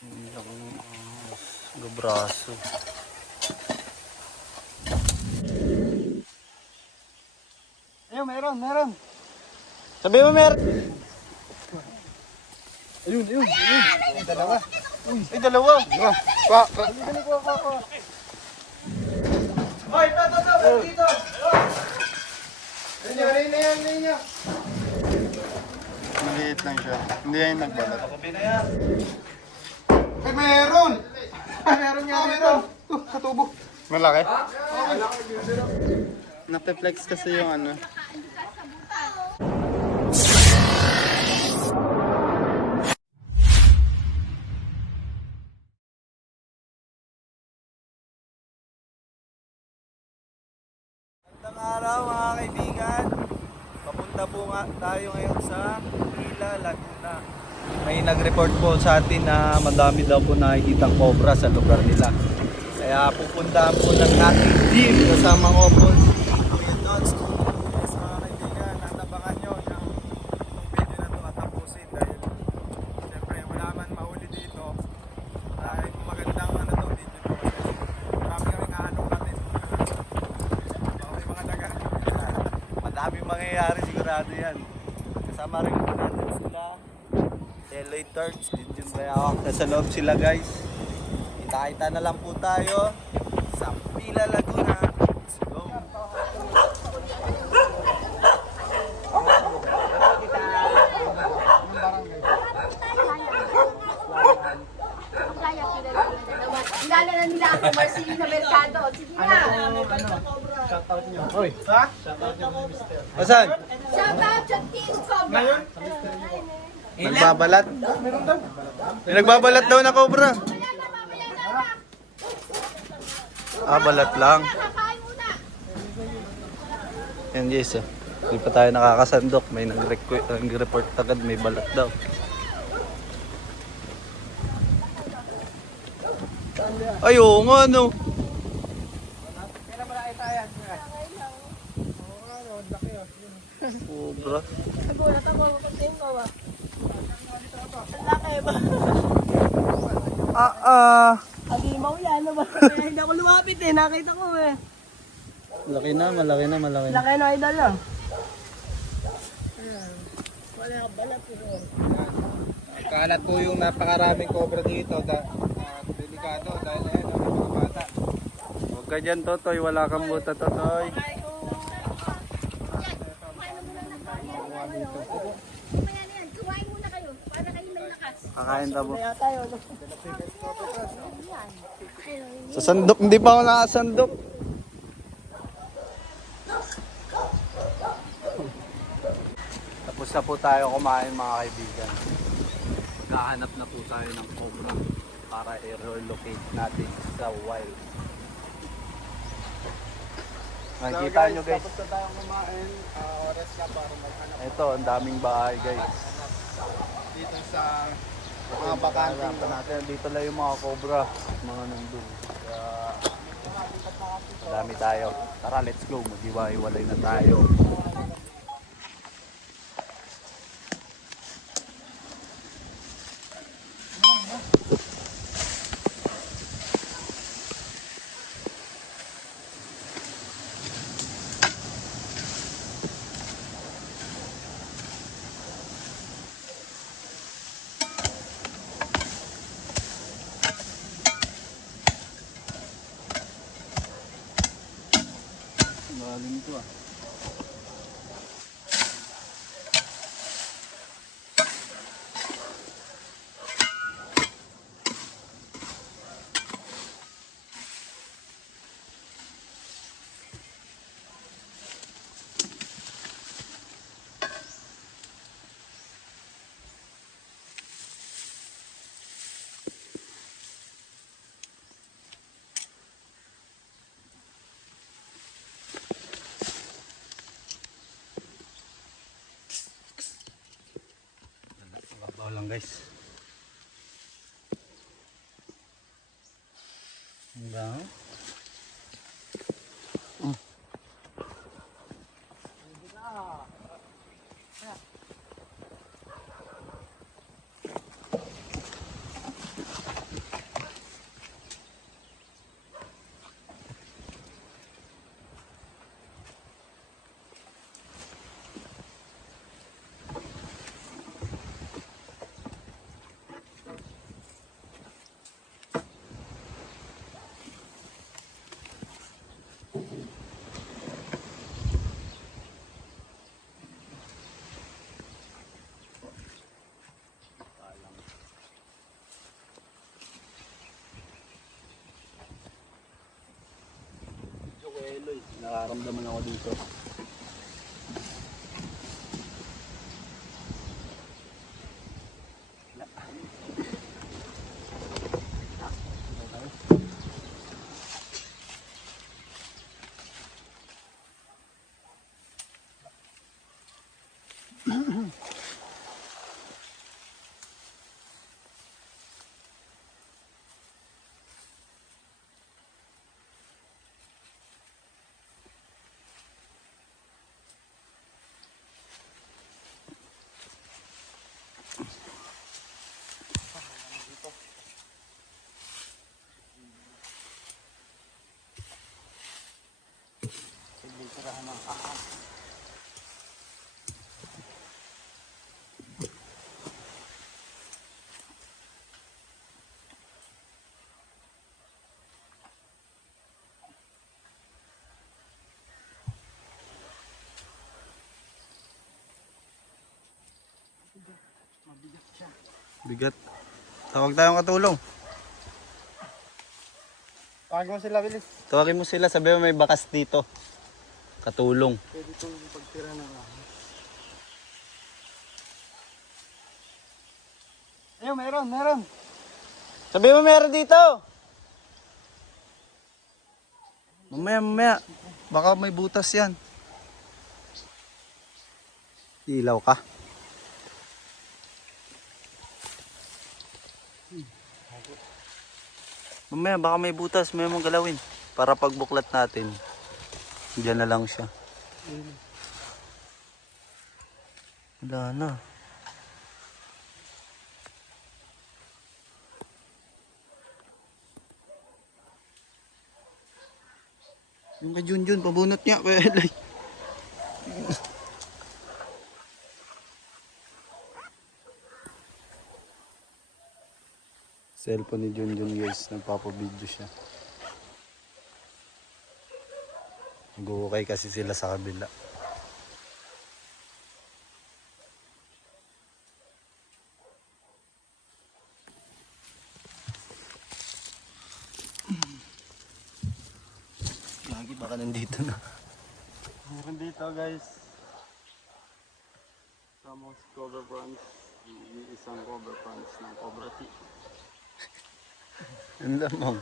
Hindi ako gabraso. Ayun, meron. Sabi mo, Mer! Ayun. Ay, dalawa. Ay, dalawa! Pa. Hoy, ito, dito! Ayun. Maliit lang siya. Hindi yan yung nagbalat. Ay, meron. Meron nga dito. Katubo. Malaki? Napeflex kasi yung ano. Magandang araw mga kaibigan. Papunta po nga tayo ngayon sa Manila, Laguna. May nag-report po sa atin na madami daw po nakikitang cobra sa lugar nila. Kaya pupuntahan po ng ating team kasama ko po si Kuya Dons. Yes mga kaibigan, natabangan nyo yung video na ito katapusin dahil siyempre wala man mahuli dito. Dahil magandang video to kasi marami kami nahanong natin. Okay mga taga. Madaming mangyayari sigurado yan. Kasama rin po natin sila. LA Turks, Junjun Bayawak. Nasa loob sila guys. Kita-kita na lang po tayo sa Pila Laguna. Let's go! Lalo na nila ako, Marcelo na Mercado. Sige na. Hoy. Ha? Asan? Shout out sa Team Cobra. Nagbabalat? May nagbabalat daw na cobra. Balat lang. Kakain muna. Yan guys, hindi pa tayo nakakasandok. May nag-report agad, may balat daw. Ay, oo nga, no. Cobra. Alimaw yan. Hindi ako lumapit eh. Nakita ko eh. Malaki na. Laki na idol lang. Kalat po yung napakaraming cobra dito. Delikado dahil ayun, may mga bata. Huwag ka dyan, Totoy. Wala kang buta, Totoy. Kumaya na yan. Kumain muna kayo. Para kayo may lakas. Kakain tabo. Kaya tayo. Sa sandok, hindi pa ako nakasandok. Tapos na po tayo kumain mga kaibigan. Maghahanap na po tayo ng cobra para i-relocate natin sa wild. Nakikita nyo guys. Tapos na tayong kumain, oras na para maghanap Ito, ang daming bahay guys. dito sa mga bakante. Hanapan natin. Dito lang yung mga cobra. Mga nandun. Kaya, madami tayo. Tara, let's go. Mag-iwa-iwalay na tayo. Mahalin ito ah. Babaw lang guys. Hanggang. Eloy. Nakaramdaman ako dito. Bigat. Tawag tayong katulong. Tawagin mo sila, bilis. Tawagin mo sila, sabi mo may bakas dito. Katulong. Pwede itong pagtira ng ahas. Ayun, meron. Sabi mo meron dito. Mamaya. Baka may butas yan. Ilaw ka. Mamaya baka may butas, may mong galawin. Para pagbuklat natin, diyan na lang siya. Wala na. Yung kay Junjun, pabunot niya. Kaya like. Cellphone ni Junjun guys, nagpapabideo siya. Nag-uukay kasi sila sa kabila. Lagi baka nandito na. Meron dito, guys. Sa most cover prawns. Yung isang cover prawns ng Cobra T. Ang lamang.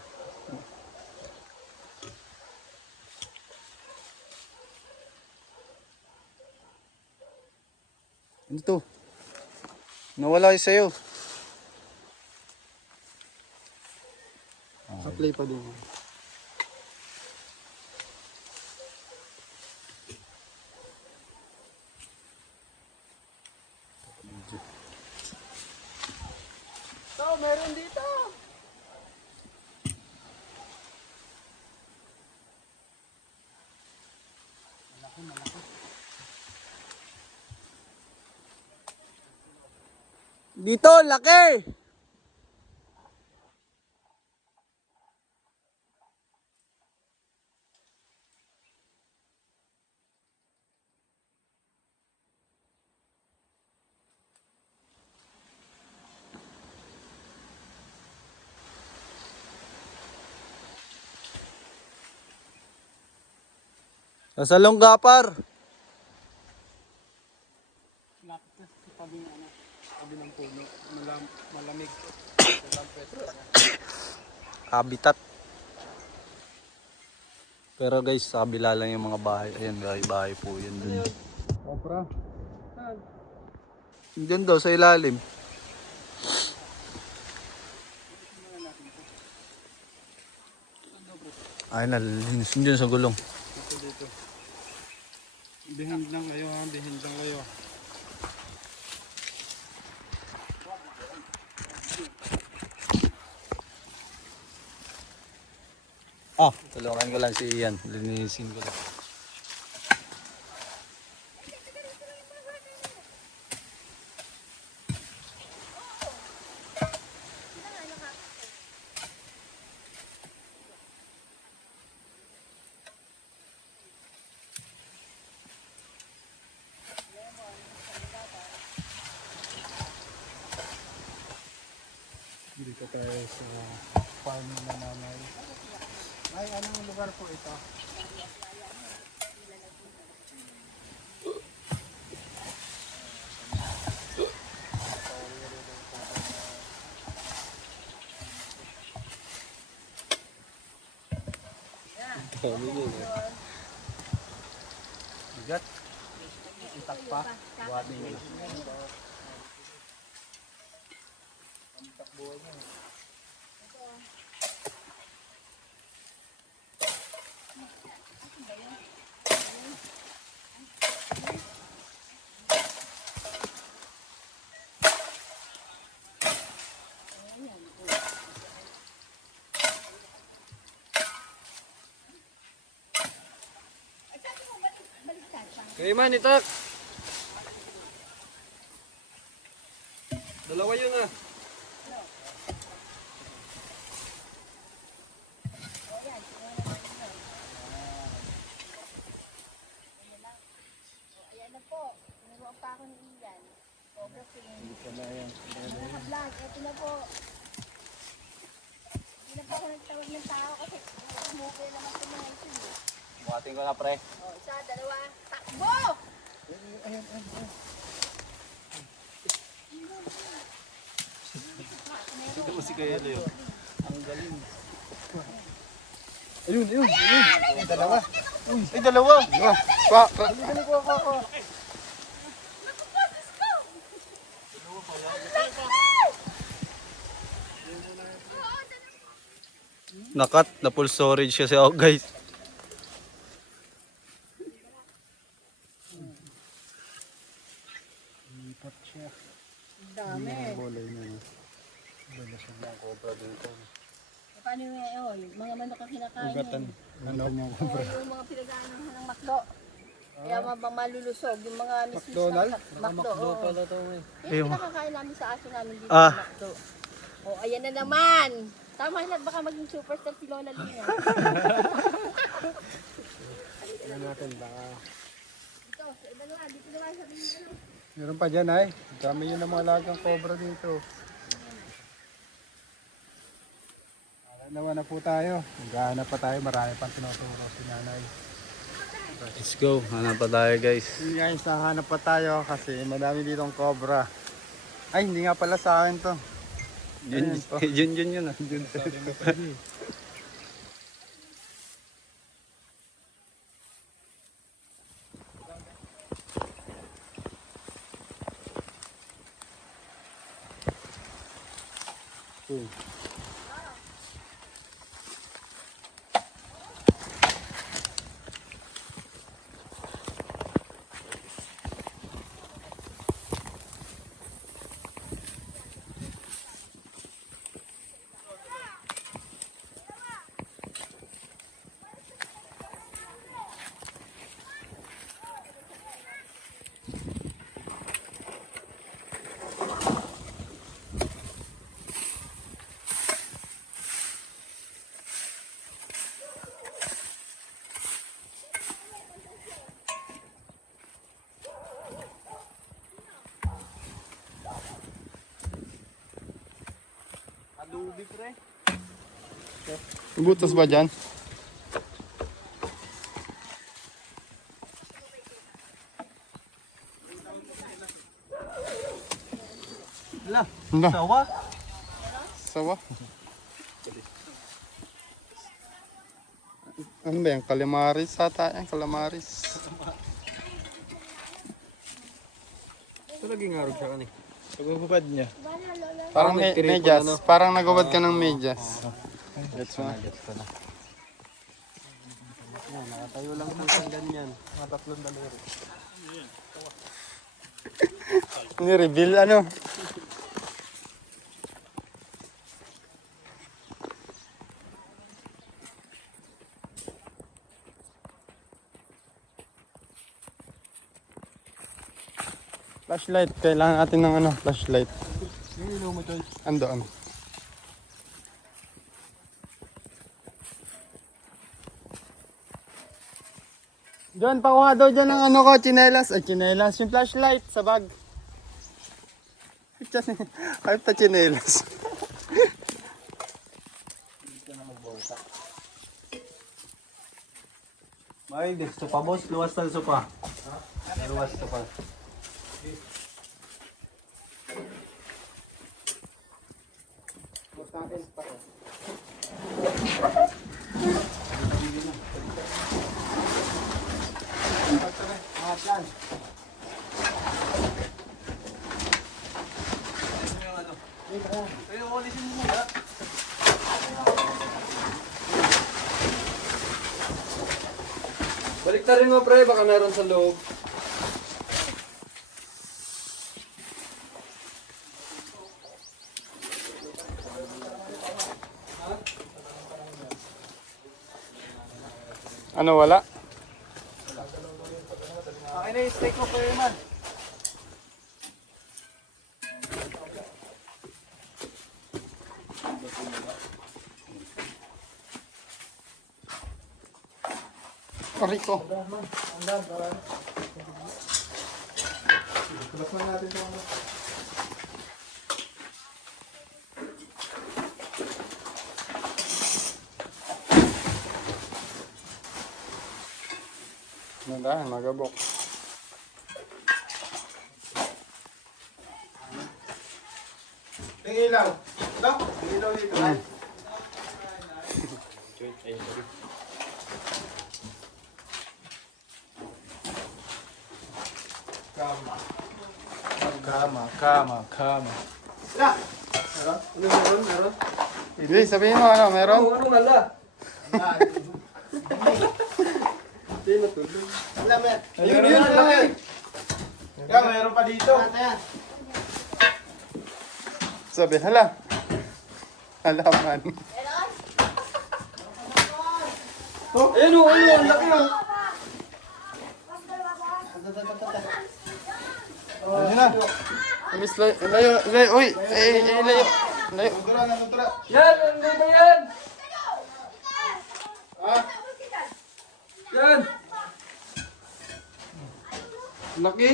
Ano to? Nawala yung sayo. Sa-play pa din. Meron dito. Dito, laki. Nasa Longgapar. Lapit na sa tabi ng tabi ng puno. Malamig. Habitat. Pero guys, sa kabila lang yung mga bahay. Ayan, bahay po yun dun. Cobra. Diyan daw, sa ilalim. Ay, nalinis dyan sa gulong. Ito dito. Behind lang kayo ha. Behind lang kayo. Tulungan ko lang si Ian. Linisin ko lang. Dito tayo sa farm na nanay. Ay, anong lugar po ito? Bigat. Itak pa. Buhatin nyo na. Kaya man, itak! Dalawa yun ah. Ayan na po. Niruan pa ako ni Ian. Cobra King. Mga vlog, eto na po. Hindi na po ako nagtawag ng tao kasi umukay naman po mga ito. Buhatin ko na, pre. O, isa, dalawa, takbo! Ito mo si Kuya Leo. Ang galing. Dalawa. Ay, dalawa! Nakat, na full storage kasi ako, guys. Dami. Paano yung mga manok ang kinakain? Ugatan. Ano mo? Yung mga pinagaanan ng makdo. Kaya mabang malulusog, yung mga mismis McDonald? na makdo. Pala to eh. Ayun. Yung pinakakain namin sa aso namin dito Ah. sa makdo. O, ayan na naman. Tama na, baka maging superstar si Lola Lina. Tingnan natin baka. Dito, dalawa, dito naman sa ano. Meron pa dyan ay. Dami yun ng mga lagang cobra dito. Nawa na po tayo. Maghahanap pa tayo. Marami pang tinuturo si nanay. Let's go. Hanap pa tayo, guys. Yun guys, hahanap pa tayo kasi madami ditong cobra. Ay, hindi nga pala sa akin to. Yun ah. Alubi, pre. Butas ba dyan? Hala, Hala, sawa. sawa. Ano ba yan? Calamaris ata yan, calamaris. Ito naging arog siya kanina. Pagubad niya. Parang medyas. Parang nagubad ka ng medyas. That's why. Nakatayo lang po sa ganyan. Mga tatlong daliri. Ni-reveal ano? Flashlight. Kailangan natin ng ano, flashlight. Andoon. John, pakuha daw dyan ng ano ko, chinelas. Ay, chinelas. Yung flashlight sa bag. Kahit pa chinelas. May, sopa boss. Luwas na sopa. Luwas sopa. Balik na rin mo pre, baka meron sa loob. Ano, wala? Akin na yung steak mo pa man. Aray ko. Nandahan, magabok. Yung ilaw. Ito? Yung ilaw dito. Kama. Sila! Meron? Hindi, sabihin mo ano, meron? Anong ala? Hindi natulog. Ayun, laki! Kaya meron pa dito. Sabi, hala. Halaman. Ayun o, ang laki o. Ayun na. Miss, layo. Uy, layo. Yan, hindi ba yan? Yan! Laki!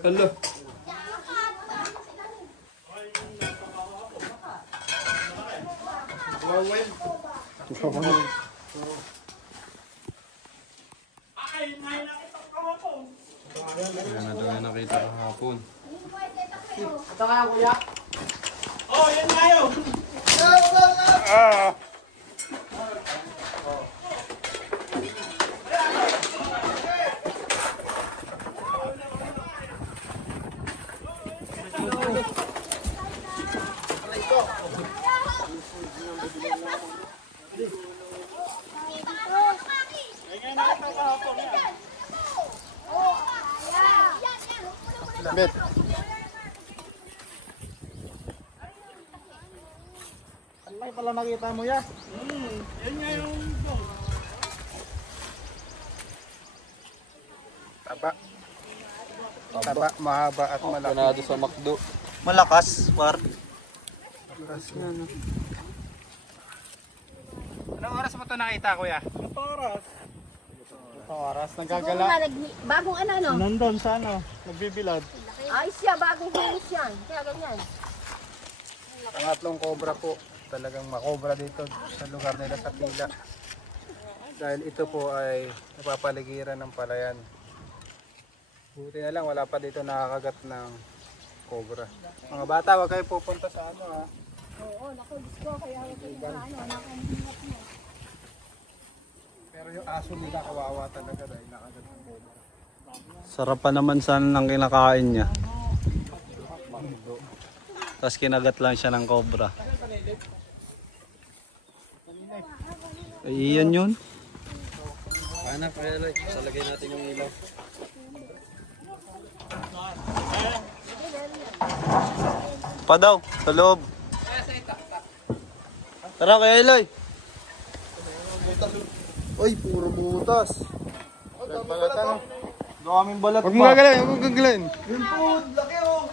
Hello. Yan na daw yung nakita kahapon. Ah. Bet. May pala nakita mo ya. Taba, mahaba at malaki. Panado sa McDo. Malakas, par. Anong oras mo ito nakita, kuya? Oras, nagagala. Bagong ano? Nandun sa ano, nagbibilad. Ayos siya, bagong hinis yan. Kaya ganyan. Pangatlong cobra po. Talagang makobra dito sa lugar nila sa Pila. Dahil ito po ay napapaligiran ng palayan. Buti na lang wala pa dito nakakagat ng cobra. Mga bata, huwag kayo pupunta sa ano ha. Oo, naku, Diyos ko. Kaya huwag kayo nakahihirap niya. Pero yung aso nila kawawa talaga dahil nakagat ng cobra. Sarap pa naman sana ng kinakain niya. Tapos kinagat lang siya ng cobra. Ay, iyan yun. Anak, kaya like, salagay natin yung ilaw. Pa daw, sa loob. Tara kaya Eloy. Uy, puro butas. Daming balat Huwag mo gagalawin, huwag mo gagalawin. Yun po, laki oh.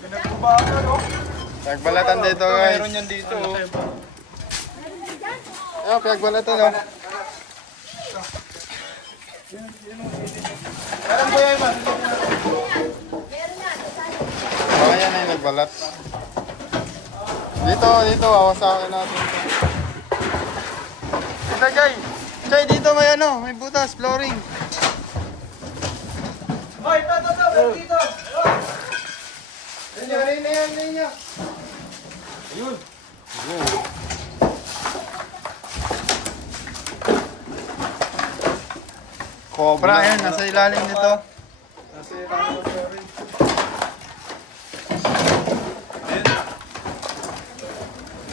Pinagkubakan oh. Pagbalatan dito guys. Meron yan dito oh. Ayun, pagbalatan oh. Alam ko yan man. Baka yan ay nagbalat. Dito, awasakin natin. Dito, Jay. Jay, dito may ano, may butas, flooring. Hoy, ito, dito. Yan. Ayun. Cobra, yan, nasa ilalim nito. Nasa ilalim ng flooring.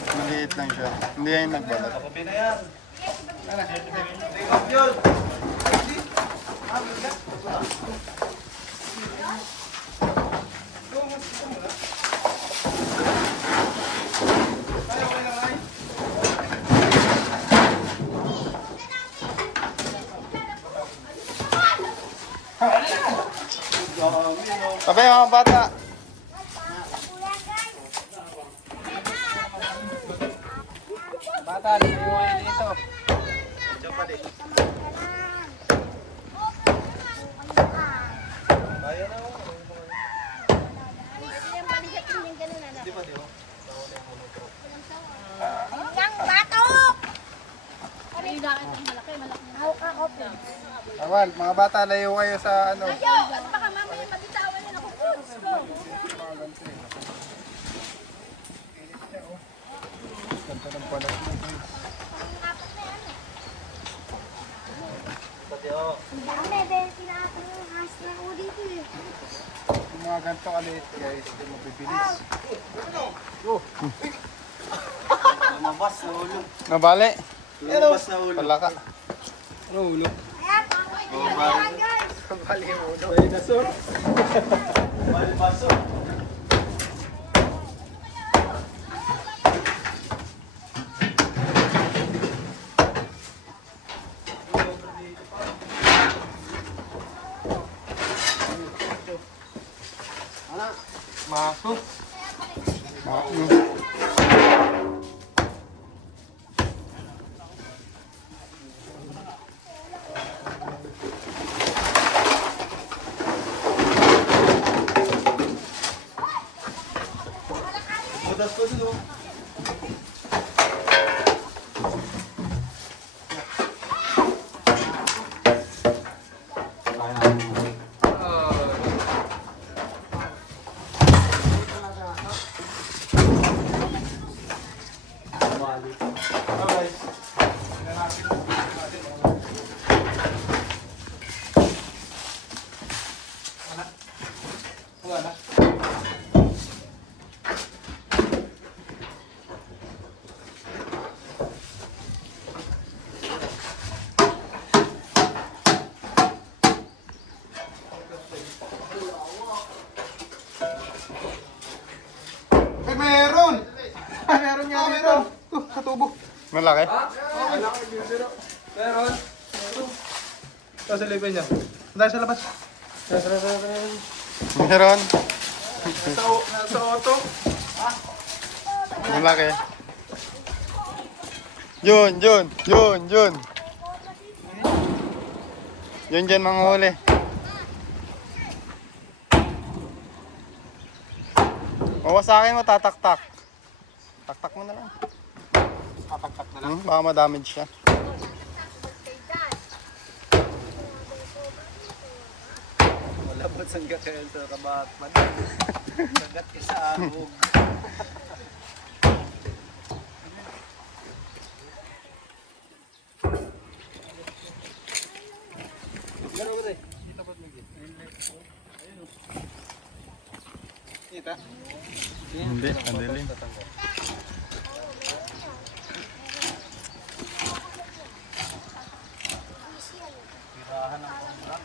Maliit lang siya. siya. Hindi yan nagbalat. Kape na yan. Take off yun. Kape mga bata. Bata, limuwan dito. Yang batok! Awal, mga bata, layo kayo sa ano. Ayo! At baka mamaya mabitawan na ako. Foods ko! Ganda ng balat mo. Ang dami, dahil pinakapin yung has na ako dito eh. Yung mga ganito kaliit guys, hindi mabibilis. Lumabas na ulo. Nabali. Lumabas na ulo. Palaka. Ano ulo? Ayan, ayan guys! Nabali yung ulo. Balbaso. Maso. Butas ko dun. Ay, meron! Meron nga dito. Sa tubo. Malaki? Meron. Ito sa libre niya. Dahil sa labas. Meron. Nasa auto. Malaki. Yun. Yun dyan mga huli. Mawasakin mo, tataktak. Taktak mo na lang. Tataktak na lang? Baka ma-damage siya. Malabot sang gakail sa kabatman. Sagat ka sa ahog. Kita? Hindi, kandilim.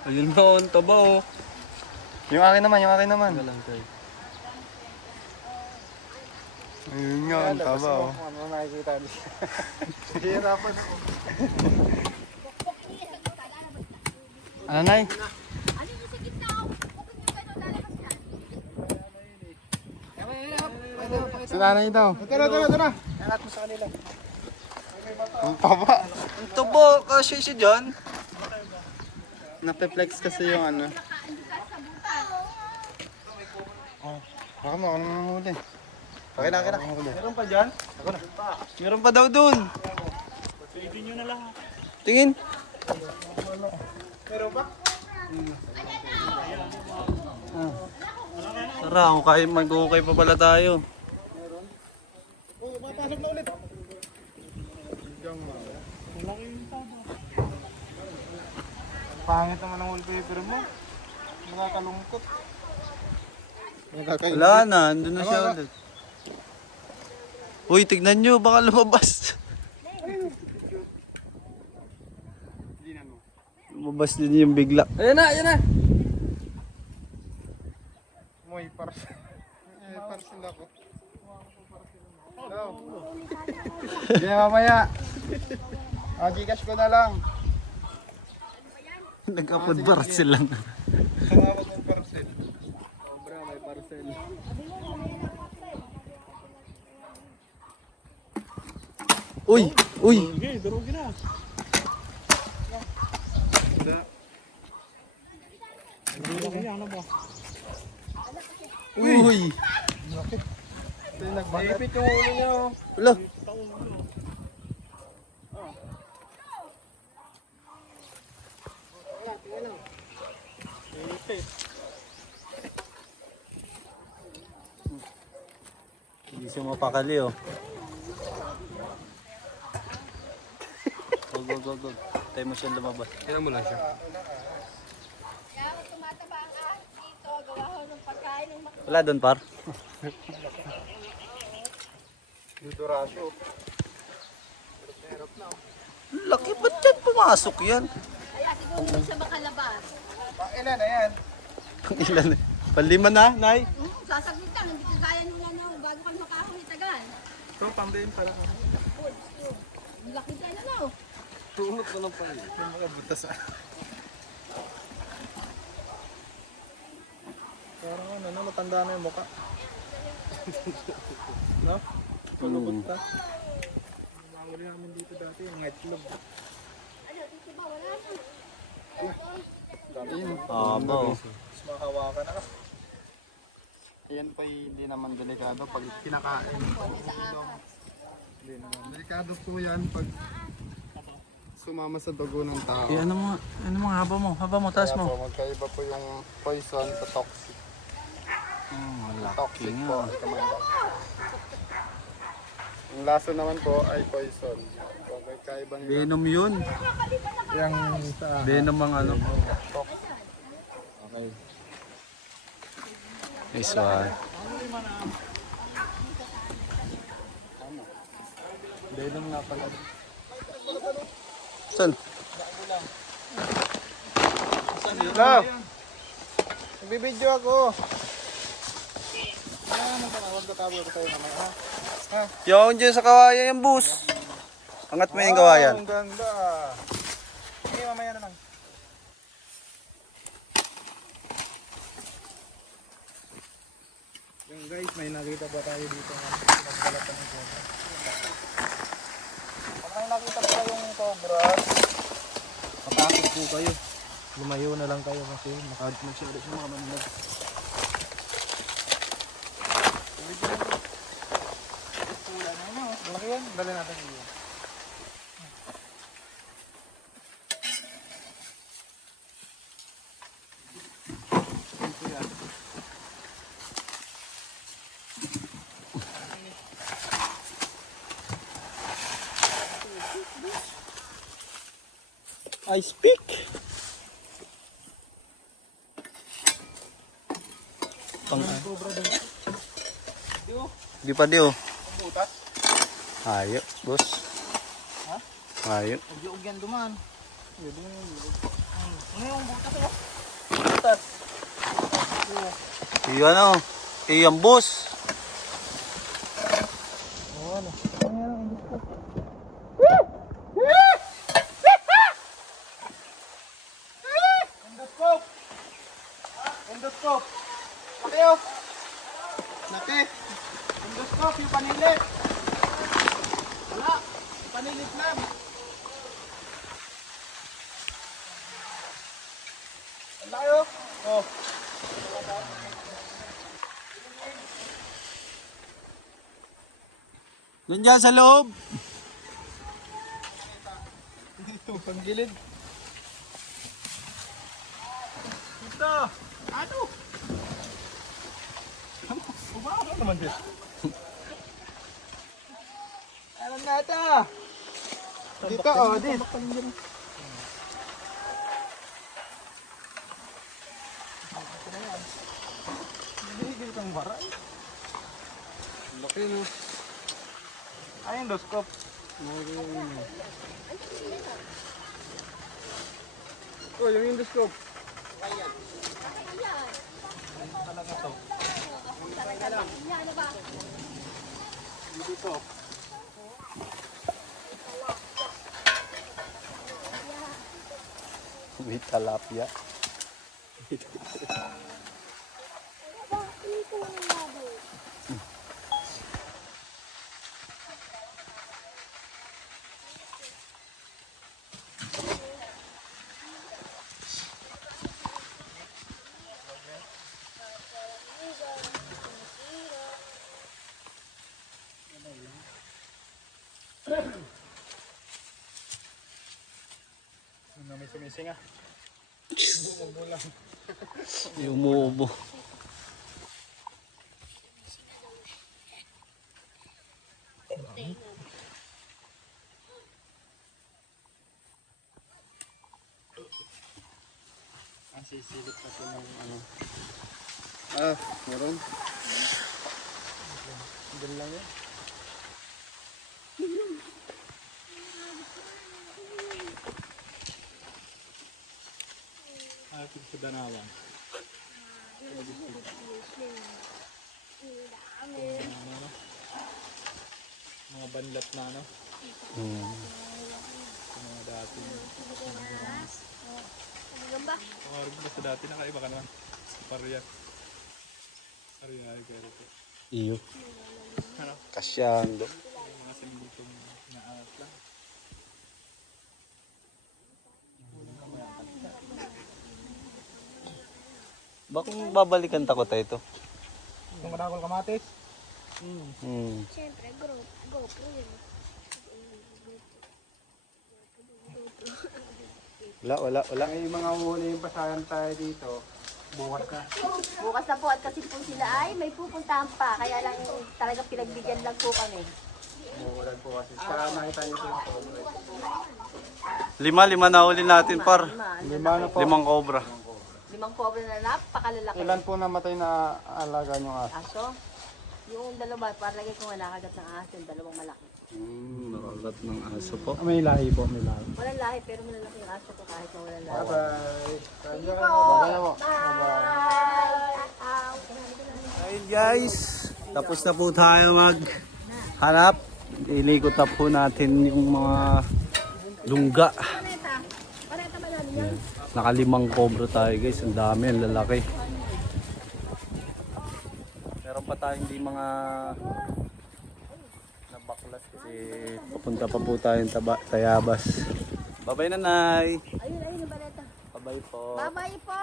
Ayun na, ang taba oh. Yung akin naman. Ayun nga, ang taba oh. Ano nakikita niya? Hihirapan ako. Ano na Ano yung sa gitna ako? Huwag niyo kayo lalabas yan. Sa nanay daw. Tara. Angat mo sa kanila. Ang taba. Ang tubo kasi siya dyan. Napeflex kasi yung ano. Baka mo, ako naman ang huli. Okay na. Meron pa dyan? Meron pa daw dun. Tingin. Meron pa? Tara, mag-okay pa pala tayo. Mapasok na ulit. Pangit naman ang wallpaper mo. Nakakalungkot. Wala na, andun na siya ulit. Uy, tignan nyo, baka lumabas. Lumabas din yung bigla. Ayan na, ayan na. Moy, parcel. Parcel ako. Hello. Sige, mamaya. Gcash ko na lang. Nag-upload parcel lang. Sumawag ng parcel. Sobra, may parcel. Uy! Uy! Uy! Nagbibit yung ulo niya. Oh. Wala! Hindi siya mapakali oh. Go. Tayo mo siya lumabas. Kaya mo lang siya. Kaya ako tumataba ang ahas dito. Gawa ko ng pagkain ng Wala doon par? Duduraso. Laki ba't yan pumasok yan? Kaya siguro hindi siya makalabas. Ilan na yan? Ang ilan eh. Panlima na, Nay? Sasaglit lang. Hindi ko kaya nung ano. Bago ka makahuli tagal. Ito, pambayin pala. Ang laki dyan ano. Tunot ko lang pa rin. Yung mga butas ah. Parang ano, matanda na yung mukha. No? Palubot na. Mamuli namin dito dati, yung itlog. Ano, dito ba? Wala na. Dami yun. Aba oh. Mas makahawakan na. Ayan po hindi naman delikado pag kinakain. Hindi naman. Delikado po yan pag sumama sa dugo ng tao. Eh, ano mo, haba mo, taas Kaya mo. po, magkaiba po yung poison sa toxic. Toxic po. ito man daw. Yung laso naman po ay poison. So, magkaiba nila. Venom yun. Yung sa Venom ang ano. okay. Nice one. Venom nga pala. Saan? Hello! Nagbibideo ako. Huwag katawag ko tayo naman ha. Yung dyan sa kawayan yung bus. Angat mo yung kawayan. Ang ganda. Sige, mamaya na lang. Yung guys, may nakita pa tayo dito nga. Nagbalatan ng cobra. Pag may nakita pa yung cobra, matakot po kayo. Lumayo na lang kayo kasi masyado siya mga manlag. Malaki yan, dali natin dito. I speak. Di pa di oh. Butas? Ayo, bos. Ha? Ayo. Huwag yan duman. Ano yung butas oh? Iyan oh. Iyan boss. Oo, ano? Endoscope! Endoscope! Laki oh! Laki! Endoscope, yung panilit! Wala! Panilit lang! Ang laki oh! Oh! Nandiyan sa loob. Dito, panggilid. Dito! Ano? Umawa naman din. Alam na ito! Dito, oh, dito. Hindi kang baray. Laki no. Ay, endoscope. Oh, yung endoscope. May talapia. May sumising ah. Yung umuubo. Ang sisilip na po ng ano. Ah, meron. Diyan lang yun. Akin sa Danawan. Mga banlat na ano. Mga dati. Gamba. Mga basta dati nakaiba ka naman. Parya. Parya ay pero po. Iyo. Ano? Kasyando. Mga simbutong naalat lang. Bakong babalikan takot ito? Itong kadakol kamatis. Siyempre, GoPro yun. Wala. May mga huli yung pasayan tayo dito. Bukas na. Bukas na po at kasi po sila ay may pupuntahan pa. Kaya lang talagang pinagbigyan lang po kami. Bukulan po kasi. Saka makita niyo po yung cobra. Lima na uli natin par. Lima na po. 5 cobra. 5 cobra na napakalalaki. Ilan po namatay na alaga nyo aso? Aso? Yung dalawa, parang kung nakagat ng aso, yung dalawang malaki. Nakagat ng aso po. May lahi po, may lahi. Walang lahi, pero malalaki yung aso ko kahit na walang lahi. Bye-bye. Sige po! Bye-bye po. Bye! Ayun guys, tapos na po tayo maghanap. Ilikot na po natin yung mga lungga. Pareta ba namin yan? Naka5 cobra tayo guys, ang dami, ang lalaki. Meron pa tayong hindi mga nabaklas kasi papunta pa po tayong Tayabas. Bye-bye nanay. Ayun yung baleta. Bye-bye po. Bye-bye po!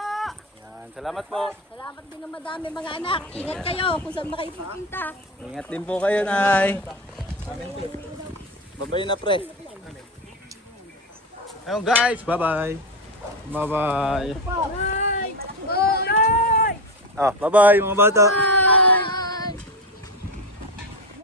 Yan, salamat po. Salamat din ng madami mga anak. Ingat kayo kung saan makayo pupunta. Ingat din po kayo nay. Bye-bye na pre. Ayun guys, bye-bye. Bye-bye. Bye! Bye! Ah, bye-bye mga bata. Bye!